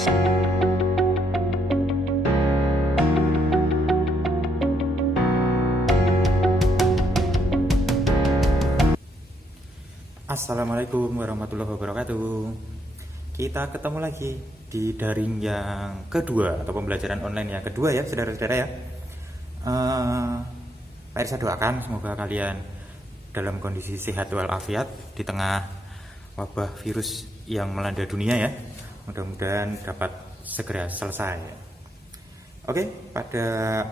Assalamualaikum warahmatullahi wabarakatuh. Kita ketemu lagi di daring yang kedua atau pembelajaran online yang kedua ya saudara-saudara ya. Mari saya doakan semoga kalian dalam kondisi sehat walafiat di tengah wabah virus yang melanda dunia ya. Mudah-mudahan dapat segera selesai. Oke, pada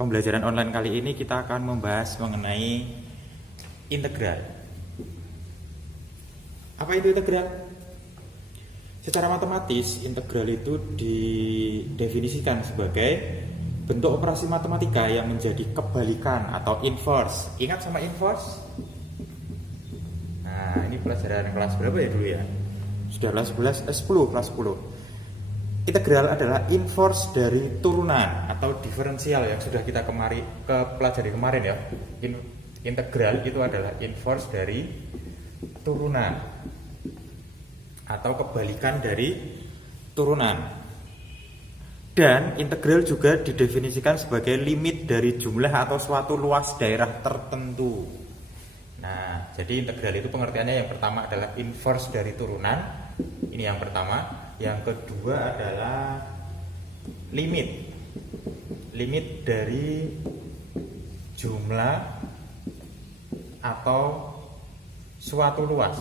pembelajaran online kali ini kita akan membahas mengenai integral. Apa itu integral? Secara matematis, integral itu didefinisikan sebagai bentuk operasi matematika yang menjadi kebalikan atau inverse. Ingat sama inverse? Nah, ini pelajaran kelas berapa ya dulu ya? Sudah kelas 10, kelas 10. Integral adalah inverse dari turunan atau diferensial yang sudah kita pelajari kemarin ya. Integral itu adalah inverse dari turunan atau kebalikan dari turunan. Dan integral juga didefinisikan sebagai limit dari jumlah atau suatu luas daerah tertentu. Nah, jadi integral itu pengertiannya yang pertama adalah inverse dari turunan. Ini yang pertama. Yang kedua adalah limit. Limit dari jumlah atau suatu luas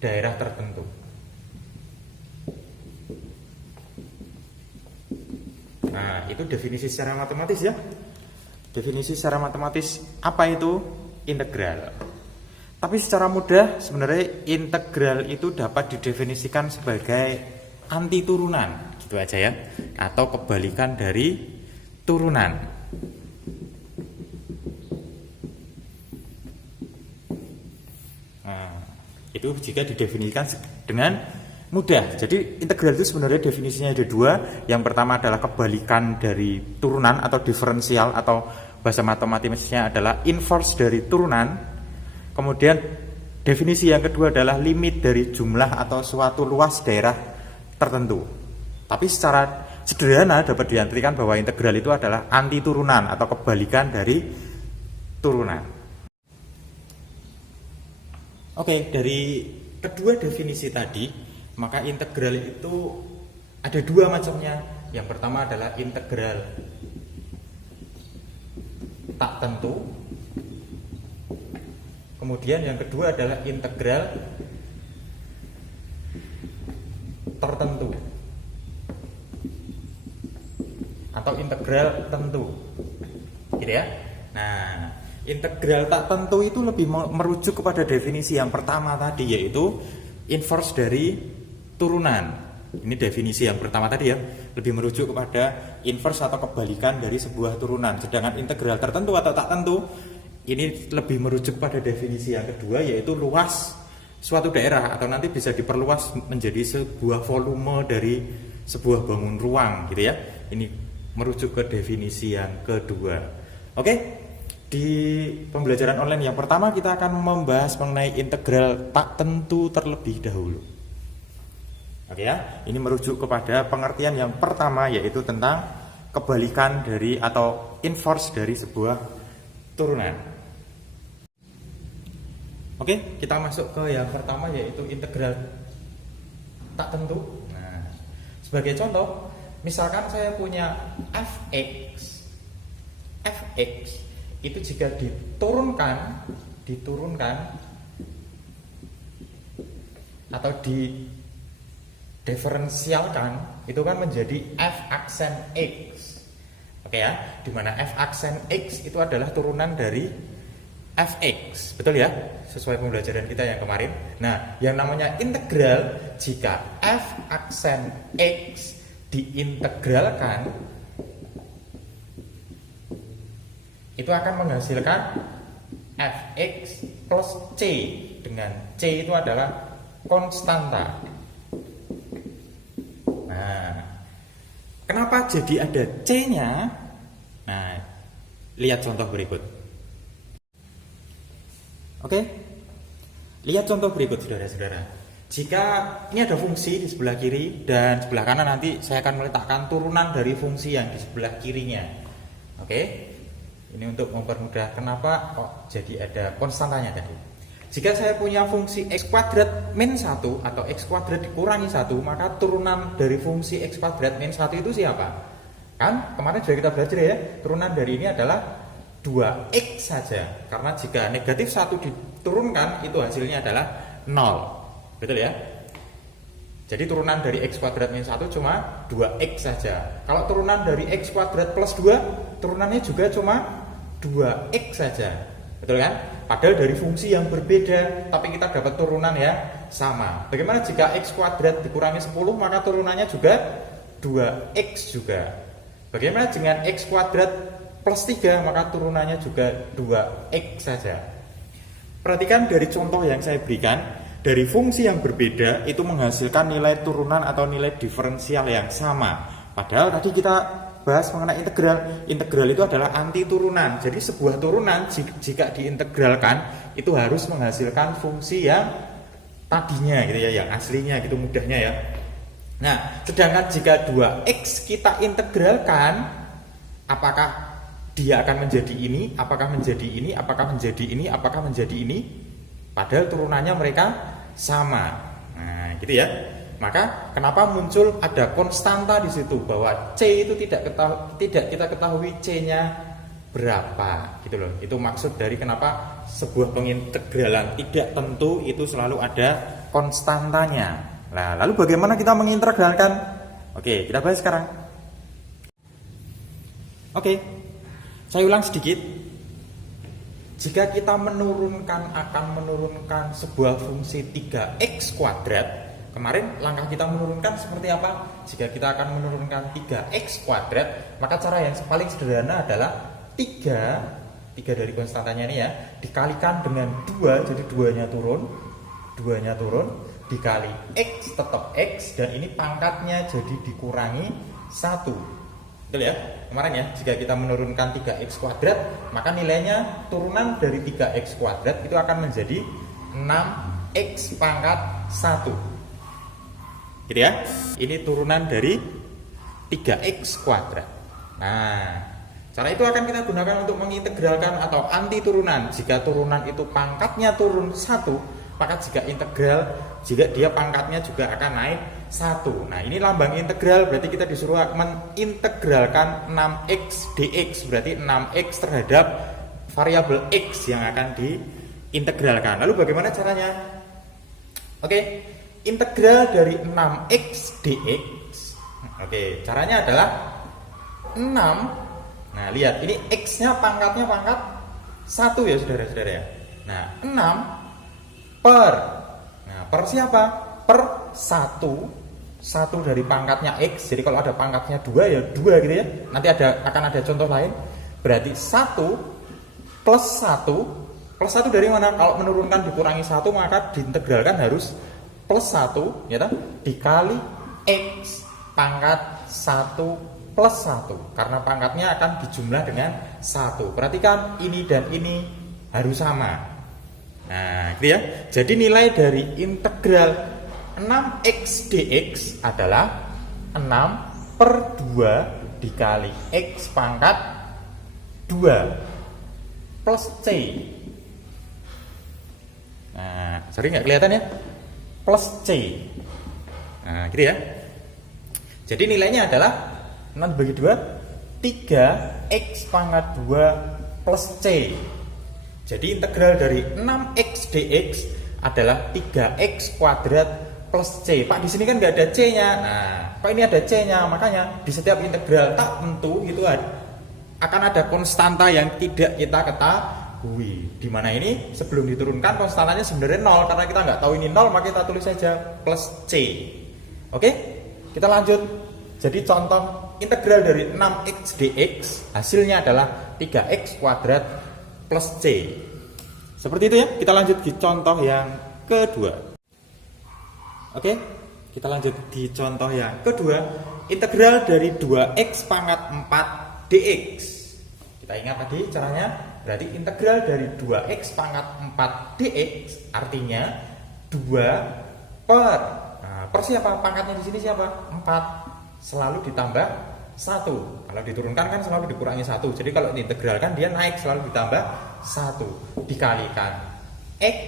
daerah tertentu. Nah, itu definisi secara matematis ya. Definisi secara matematis apa itu integral. Tapi secara mudah sebenarnya integral itu dapat didefinisikan sebagai anti turunan, gitu aja ya, atau kebalikan dari turunan. Itu jika didefinisikan dengan mudah. Jadi integral itu sebenarnya definisinya ada dua. Yang pertama adalah kebalikan dari turunan atau diferensial, atau bahasa matematisnya adalah inverse dari turunan. Kemudian definisi yang kedua adalah limit dari jumlah atau suatu luas daerah tertentu. Tapi secara sederhana dapat diartikan bahwa integral itu adalah anti turunan atau kebalikan dari turunan. Oke, dari kedua definisi tadi, maka integral itu ada dua macamnya. Yang pertama adalah integral tak tentu. Kemudian yang kedua adalah integral tertentu atau integral tentu. Gitu ya. Nah, integral tak tentu itu lebih merujuk kepada definisi yang pertama tadi, yaitu inverse dari turunan. Ini definisi yang pertama tadi ya, lebih merujuk kepada inverse atau kebalikan dari sebuah turunan. Sedangkan integral tertentu atau tak tentu ini lebih merujuk pada definisi yang kedua, yaitu luas suatu daerah, atau nanti bisa diperluas menjadi sebuah volume dari sebuah bangun ruang gitu ya. Ini merujuk ke definisi yang kedua. Oke? Di pembelajaran online yang pertama kita akan membahas mengenai integral tak tentu terlebih dahulu. Oke ya, ini merujuk kepada pengertian yang pertama, yaitu tentang kebalikan dari atau inverse dari sebuah turunan. Oke, kita masuk ke yang pertama, yaitu integral tak tentu. Nah, sebagai contoh, misalkan saya punya fx itu jika diturunkan atau didiferensialkan itu kan menjadi f aksen x. Oke ya, dimana f aksen x itu adalah turunan dari fx, betul ya, sesuai pembelajaran kita yang kemarin. Nah, yang namanya integral, jika f aksen x diintegralkan itu akan menghasilkan fx plus c, dengan c itu adalah konstanta. Nah, kenapa jadi ada c-nya? Nah, lihat contoh berikut. Oke, lihat contoh berikut saudara-saudara. Jika ini ada fungsi di sebelah kiri dan sebelah kanan, nanti saya akan meletakkan turunan dari fungsi yang di sebelah kirinya. Oke, ini untuk mempermudah kenapa kok jadi ada konstantanya tadi. Jika saya punya fungsi x kuadrat min 1 atau x kuadrat dikurangi 1, maka turunan dari fungsi x kuadrat min 1 itu siapa? Kan kemarin sudah kita belajar ya, turunan dari ini adalah 2x saja. Karena jika negatif 1 diturunkan, itu hasilnya adalah 0. Betul ya? Jadi turunan dari x kuadrat min 1 cuma 2x saja. Kalau turunan dari x kuadrat plus 2, turunannya juga cuma 2x saja. Betul kan? Padahal dari fungsi yang berbeda, tapi kita dapat turunan ya sama. Bagaimana jika x kuadrat dikurangi 10, maka turunannya juga 2x juga. Bagaimana dengan x kuadrat plus 3, maka turunannya juga 2x saja. Perhatikan dari contoh yang saya berikan, dari fungsi yang berbeda itu menghasilkan nilai turunan atau nilai diferensial yang sama. Padahal tadi kita bahas mengenai integral. Integral itu adalah anti turunan. Jadi sebuah turunan jika diintegralkan itu harus menghasilkan fungsi yang tadinya gitu ya, yang aslinya gitu, mudahnya ya. Nah, sedangkan jika 2x kita integralkan, apakah dia akan menjadi ini, apakah menjadi ini, apakah menjadi ini, apakah menjadi ini? Padahal turunannya mereka sama. Nah, gitu ya. Maka kenapa muncul ada konstanta di situ bahwa c itu tidak kita ketahui c-nya berapa, gitu loh. Itu maksud dari kenapa sebuah pengintegralan tidak tentu itu selalu ada konstantanya. Nah, lalu bagaimana kita mengintegralkan? Oke, kita bahas sekarang. Oke. Saya ulang sedikit. Jika kita akan menurunkan sebuah fungsi 3x kuadrat, kemarin langkah kita menurunkan seperti apa? Jika kita akan menurunkan 3x kuadrat, maka cara yang paling sederhana adalah 3 dari konstantanya ini ya, dikalikan dengan 2, jadi 2-nya turun, dikali x tetap x, dan ini pangkatnya jadi dikurangi 1. Betul ya? Kemarin ya, jika kita menurunkan 3x kuadrat, maka nilainya turunan dari 3x kuadrat itu akan menjadi 6x pangkat 1. Gitu ya? Ini turunan dari 3x kuadrat. Nah, cara itu akan kita gunakan untuk mengintegralkan atau anti turunan. Jika turunan itu pangkatnya turun 1, maka jika dia pangkatnya juga akan naik 1. Nah, ini lambang integral, berarti kita disuruh mengintegralkan 6x dx, berarti 6x terhadap variabel x yang akan diintegralkan. Lalu bagaimana caranya? Oke, integral dari 6x dx. Oke, caranya adalah 6. Nah, lihat, ini x-nya pangkatnya pangkat 1 ya, saudara-saudara ya. Nah, 6 per siapa? Per 1 dari pangkatnya x. Jadi kalau ada pangkatnya 2 ya 2 gitu ya. Nanti akan ada contoh lain. Berarti 1 plus 1 dari mana? Kalau menurunkan dikurangi 1, maka diintegralkan harus plus 1 ya, dikali x pangkat 1 plus 1, karena pangkatnya akan dijumlah dengan 1. Perhatikan, ini dan ini harus sama. Nah, gitu ya. Jadi nilai dari integral 6x dx adalah 6 per 2 dikali x pangkat 2 plus c. Nah, sorry nggak kelihatan ya? Plus c. Nah, gitu ya. Jadi nilainya adalah 6 bagi 2, 3x pangkat 2 plus c. Jadi integral dari 6x dx adalah 3x kuadrat plus c. Pak, di sini kan nggak ada c-nya. Nah, kok ini ada c-nya? Makanya di setiap integral tak tentu itu akan ada konstanta yang tidak kita ketahui. Di mana ini sebelum diturunkan konstantanya sebenarnya 0, karena kita nggak tahu ini 0, maka kita tulis saja plus c. Oke, kita lanjut. Jadi contoh integral dari 6x dx hasilnya adalah 3x kuadrat plus c. Seperti itu ya. Kita lanjut di contoh yang kedua. Oke, kita lanjut di contoh yang kedua. Integral dari 2x pangkat 4 dx. Kita ingat tadi caranya. Berarti integral dari 2x pangkat 4 dx artinya 2 per. Nah, per siapa? Pangkatnya di sini siapa? 4. Selalu ditambah 1. Kalau diturunkan kan selalu dikurangi 1. Jadi kalau diintegralkan dia naik, selalu ditambah 1 dikalikan X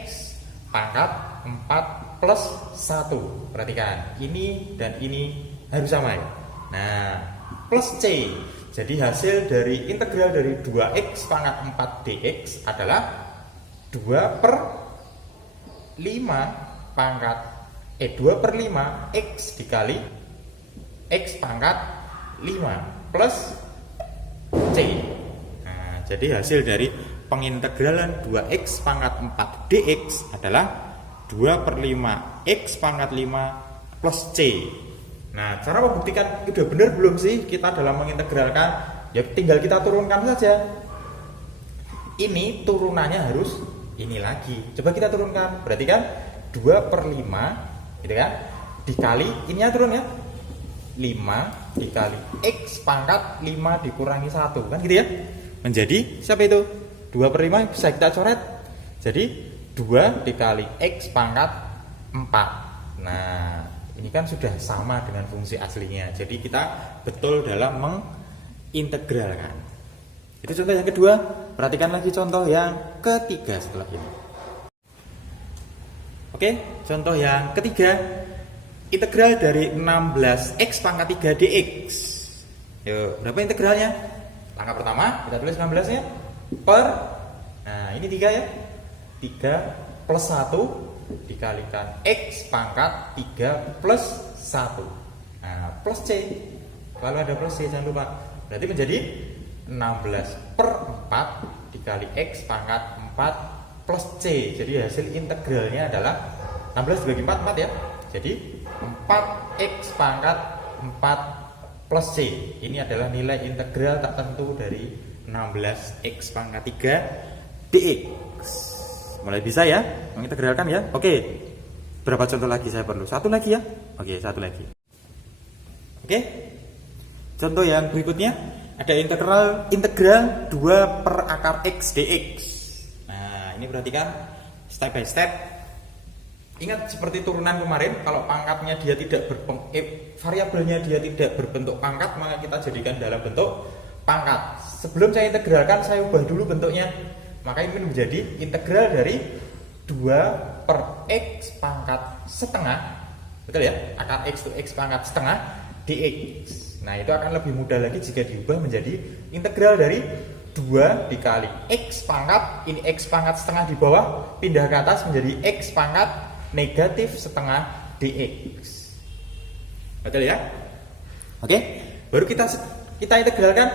pangkat 4 plus 1. Perhatikan, ini dan ini harus sama ya. Nah, plus C. Jadi hasil dari integral dari 2x pangkat 4 dx adalah 2 per 5 pangkat 2 per 5 x dikali x pangkat 5 plus C. Nah, jadi hasil dari pengintegralan 2x pangkat 4 dx adalah 2 per 5 x pangkat 5 plus C. Nah, cara membuktikan udah benar belum sih kita dalam mengintegralkan? Ya tinggal kita turunkan saja. Ini turunannya harus ini lagi. Coba kita turunkan. Berarti kan 2 per 5 gitu kan? Dikali ininya turun ya. 5 dikali x pangkat 5 dikurangi 1 kan gitu ya. Menjadi siapa itu? 2 per 5 bisa kita coret. Jadi 2 dikali x pangkat 4. Nah, ini kan sudah sama dengan fungsi aslinya. Jadi kita betul dalam mengintegralkan. Itu contoh yang kedua. Perhatikan lagi contoh yang ketiga setelah ini. Oke, contoh yang ketiga. Integral dari 16x pangkat 3 dx. Yuk, berapa integralnya? Langkah pertama, kita tulis 16-nya per, nah ini 3 ya. 3 plus 1 dikalikan x pangkat 3 plus 1. Nah, plus C. Kalau ada plus C jangan lupa. Berarti menjadi 16 per 4 dikali x pangkat 4 plus C. Jadi hasil integralnya adalah 16 dibagi 4, 4 ya. Jadi 4x pangkat 4 plus C. Ini adalah nilai integral tak tentu dari 16x pangkat 3 dx. Mulai bisa ya mengintegralkan ya. Oke, berapa contoh lagi saya perlu? Satu lagi ya. Oke, satu lagi. Oke, contoh yang berikutnya ada integral 2 per akar x dx. Nah, ini perhatikan step by step. Ingat seperti turunan kemarin, kalau pangkatnya dia tidak variabelnya dia tidak berbentuk pangkat, maka kita jadikan dalam bentuk pangkat. Sebelum saya integralkan, saya ubah dulu bentuknya. Maka ini menjadi integral dari 2 per x pangkat setengah. Betul ya? Akar x itu x pangkat setengah dx. Nah, itu akan lebih mudah lagi jika diubah menjadi integral dari 2 dikali x pangkat, ini x pangkat setengah di bawah, pindah ke atas menjadi x pangkat negatif setengah dx. Betul ya? Oke, baru kita integralkan.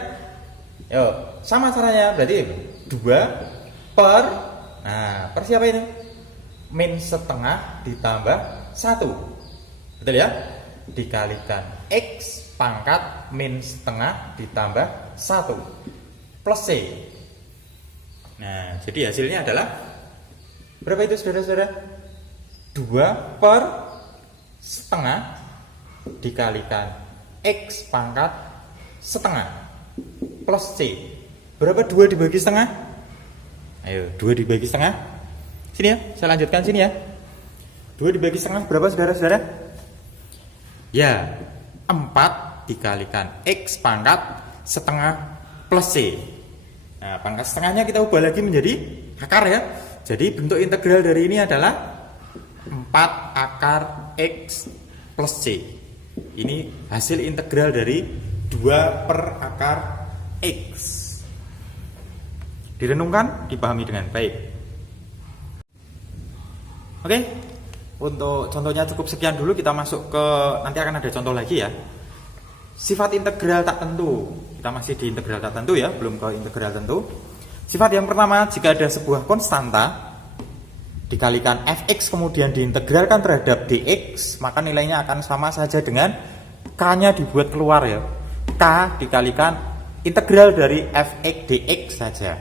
Yo, sama caranya, berarti 2 per, nah per siapa ini? Min setengah ditambah 1. Betul ya? Dikalikan x pangkat min setengah ditambah 1 plus C. Nah, jadi hasilnya adalah berapa itu saudara-saudara? 2 per setengah dikalikan x pangkat setengah plus C. Berapa 2 dibagi setengah? Ayo, 2 dibagi setengah. Sini ya, saya lanjutkan sini ya. 2 dibagi setengah berapa saudara-saudara? Ya, 4 dikalikan x pangkat setengah plus C. Nah, pangkat setengahnya kita ubah lagi menjadi akar ya. Jadi bentuk integral dari ini adalah 4 akar x plus C. Ini hasil integral dari 2 per akar x. Direnungkan, dipahami dengan baik. Oke, untuk contohnya cukup sekian dulu. Kita masuk ke, nanti akan ada contoh lagi ya. Sifat integral tak tentu. Kita masih di integral tak tentu ya, belum ke integral tentu. Sifat yang pertama, jika ada sebuah konstanta dikalikan fx kemudian diintegralkan terhadap dx, maka nilainya akan sama saja dengan k-nya dibuat keluar ya. K dikalikan integral dari fx dx saja.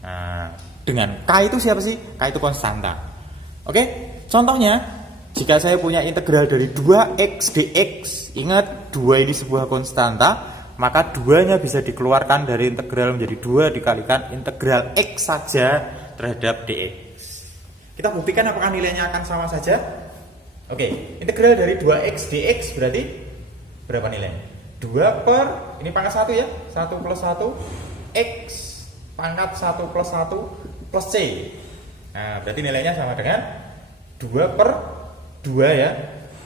Nah, dengan k itu siapa sih? K itu konstanta. Oke, contohnya jika saya punya integral dari 2x dx, ingat 2 ini sebuah konstanta, maka 2-nya bisa dikeluarkan dari integral menjadi 2 dikalikan integral x saja terhadap dx. Kita buktikan apakah nilainya akan sama saja. Oke, integral dari 2x dx berarti berapa nilainya? 2 per, ini pangkat 1 ya, 1 plus 1, x pangkat 1 plus 1 plus c. Nah, berarti nilainya sama dengan 2 per 2 ya,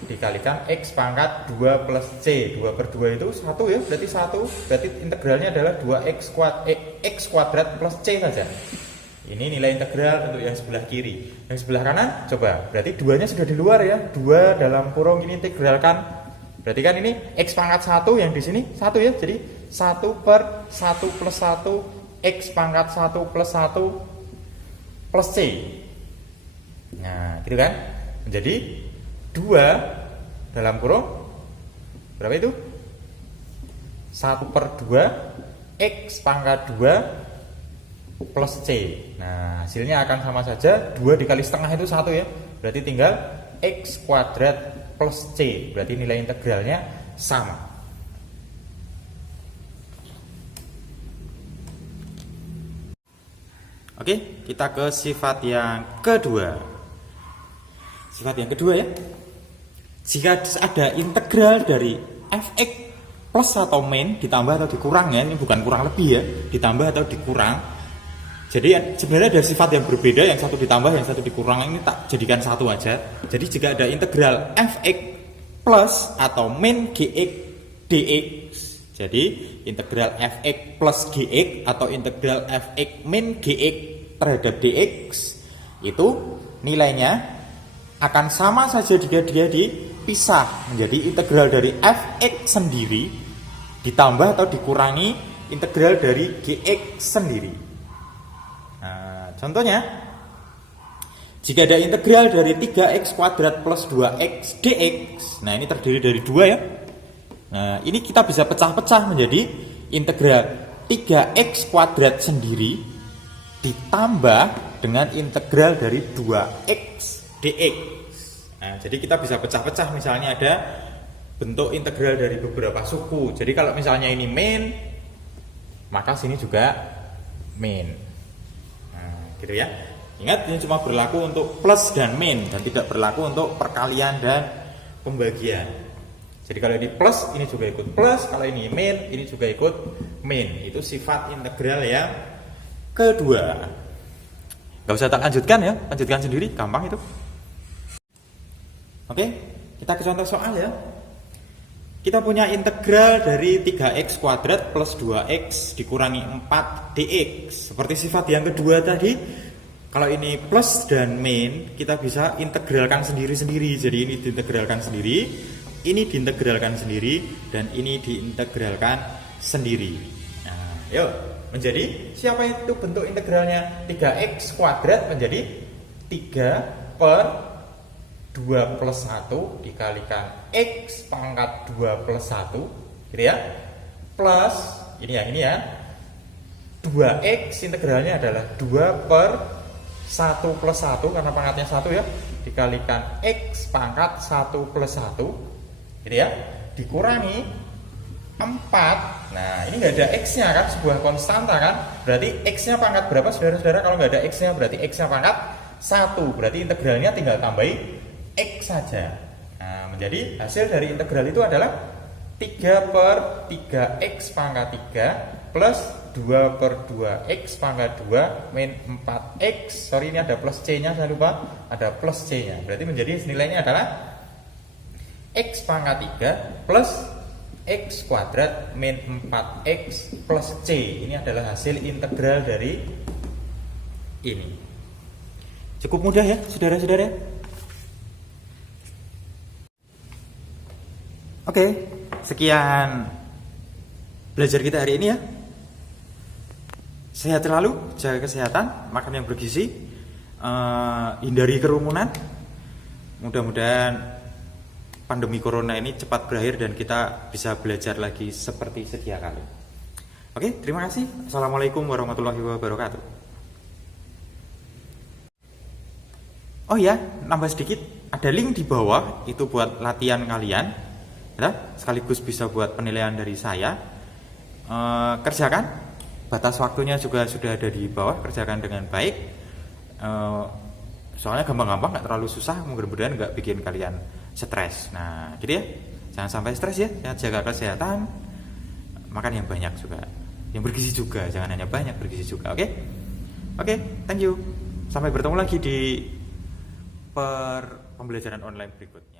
dikalikan x pangkat 2 plus c. 2 per 2 itu 1 ya, berarti 1, berarti integralnya adalah 2x kuadrat plus c saja. Ini nilai integral untuk yang sebelah kiri. Yang sebelah kanan, coba. Berarti 2-nya sudah di luar ya. 2 dalam kurung ini integralkan. Berarti kan ini x pangkat 1 yang di sini 1 ya. Jadi 1 per 1 plus 1 x pangkat 1 plus 1 plus c. Nah, gitu kan? Menjadi 2 dalam kurung berapa itu? 1 per 2 x pangkat 2 plus C. Nah, hasilnya akan sama saja. 2 dikali setengah itu 1 ya. Berarti tinggal x kuadrat plus C. Berarti nilai integralnya sama. Oke, kita ke sifat yang kedua. Sifat yang kedua ya. Jika ada integral dari fx plus atau min ditambah atau dikurang ya, ini bukan kurang lebih ya, ditambah atau dikurang. Jadi sebenarnya ada sifat yang berbeda, yang satu ditambah, yang satu dikurang, ini tak jadikan satu aja. Jadi jika ada integral fx plus atau min gx dx, jadi integral fx plus gx atau integral fx min gx terhadap dx, itu nilainya akan sama saja jika dia dipisah menjadi integral dari fx sendiri ditambah atau dikurangi integral dari gx sendiri. Contohnya, jika ada integral dari 3x kuadrat plus 2x dx, nah ini terdiri dari 2 ya. Nah, ini kita bisa pecah-pecah menjadi integral 3x kuadrat sendiri ditambah dengan integral dari 2x dx. Nah, jadi kita bisa pecah-pecah, misalnya ada bentuk integral dari beberapa suku. Jadi kalau misalnya ini min, maka sini juga min. Gitu ya. Ingat, ini cuma berlaku untuk plus dan min dan tidak berlaku untuk perkalian dan pembagian. Jadi kalau ini plus, ini juga ikut plus, kalau ini min, ini juga ikut min. Itu sifat integral yang kedua. Gak usah tak lanjutkan ya, lanjutkan sendiri, gampang itu. Oke, kita ke contoh soal ya. Kita punya integral dari 3x kuadrat plus 2x dikurangi 4 dx. Seperti sifat yang kedua tadi, kalau ini plus dan min, kita bisa integralkan sendiri-sendiri. Jadi ini diintegralkan sendiri, ini diintegralkan sendiri, dan ini diintegralkan sendiri. Nah, yuk, menjadi siapa itu bentuk integralnya? 3x kuadrat menjadi 3 per 2 plus 1 dikalikan x pangkat 2 plus 1 gitu ya, plus ini ya 2x integralnya adalah 2 per 1 plus 1 karena pangkatnya 1 ya, dikalikan x pangkat 1 plus 1 gitu ya, dikurangi 4. Nah, ini nggak ada x nya kan, sebuah konstanta kan, berarti x nya pangkat berapa saudara-saudara? Kalau nggak ada x nya berarti x nya pangkat 1, berarti integralnya tinggal tambahi x saja. Nah, menjadi hasil dari integral itu adalah 3 per 3x pangkat 3 plus 2 per 2x pangkat 2 min 4x. Sorry, ini ada plus c nya, saya lupa, ada plus c nya. Berarti menjadi nilainya adalah x pangkat 3 plus x kuadrat min 4x plus c. Ini adalah hasil integral dari ini. Cukup mudah ya saudara-saudara. Oke, sekian belajar kita hari ini ya. Sehat selalu, jaga kesehatan, makan yang bergizi, hindari kerumunan. Mudah-mudahan pandemi corona ini cepat berakhir dan kita bisa belajar lagi seperti sedia kala. Oke, terima kasih. Assalamualaikum warahmatullahi wabarakatuh. Oh ya, nambah sedikit, ada link di bawah itu buat latihan kalian. Ya, sekaligus bisa buat penilaian dari saya. Kerjakan, batas waktunya juga sudah ada di bawah, kerjakan dengan baik. soalnya gampang-gampang, nggak terlalu susah, mudah-mudahan nggak bikin kalian stres. Nah gitu ya, jangan sampai stres ya, jaga kesehatan, makan yang banyak juga, yang bergizi juga, jangan hanya banyak, bergizi juga. Oke, thank you, sampai bertemu lagi di pembelajaran online berikut.